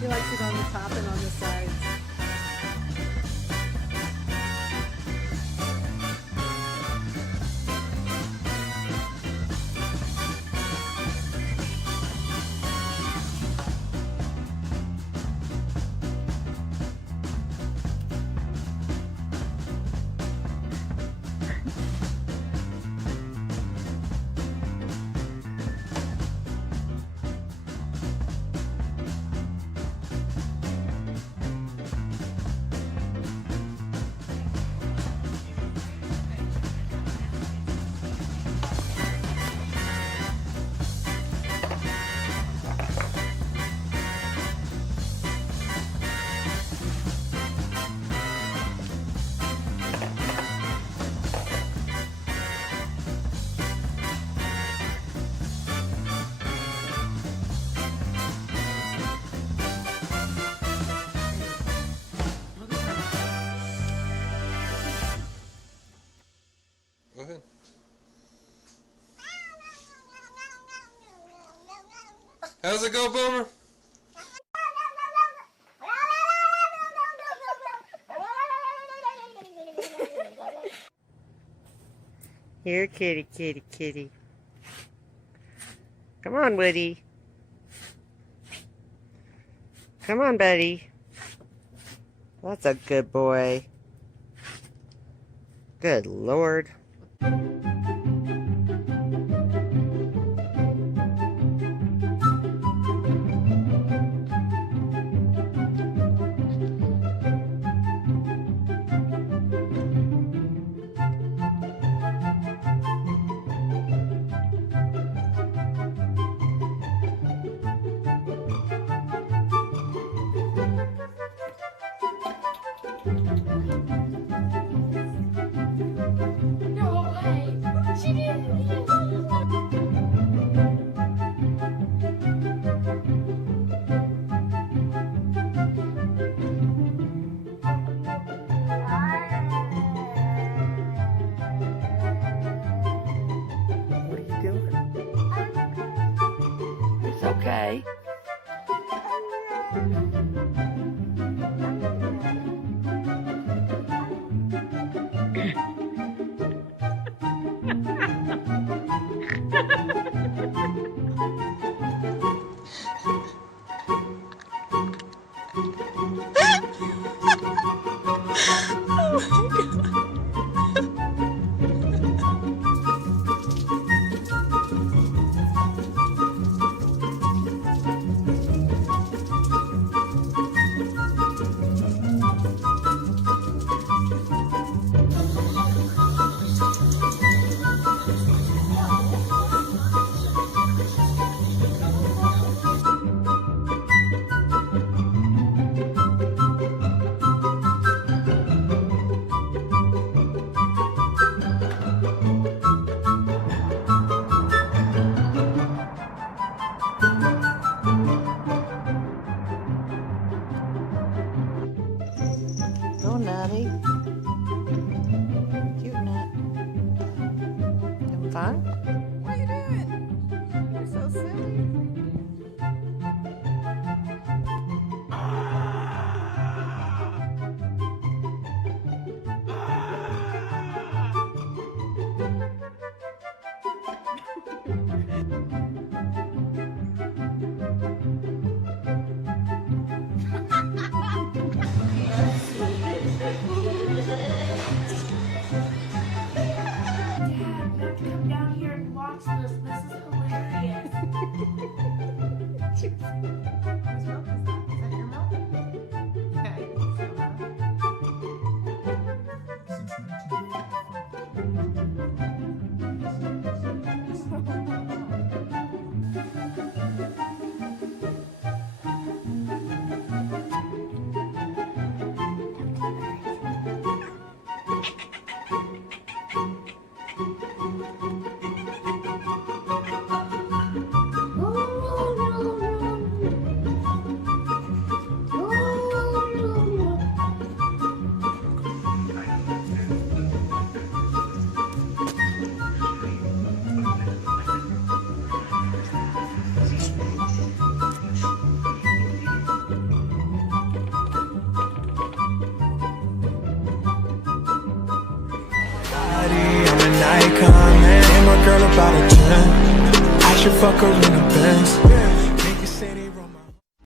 He likes it on the top and on the sides. Go ahead. How's it go, Boomer? Here, kitty, kitty, kitty. Come on, Woody. Come on, buddy. That's a good boy. Good Lord. Okay. Oh, Nutty. Cute Nut. Having fun? What are you doing? You're so silly. Dad, you have to come down here and watch this. This is hilarious. Whose milk is that? Is that your milk? Yeah, I think so, huh? I'm an icon, man. Ain't my girl about a 10. I should fuck her in a Benz.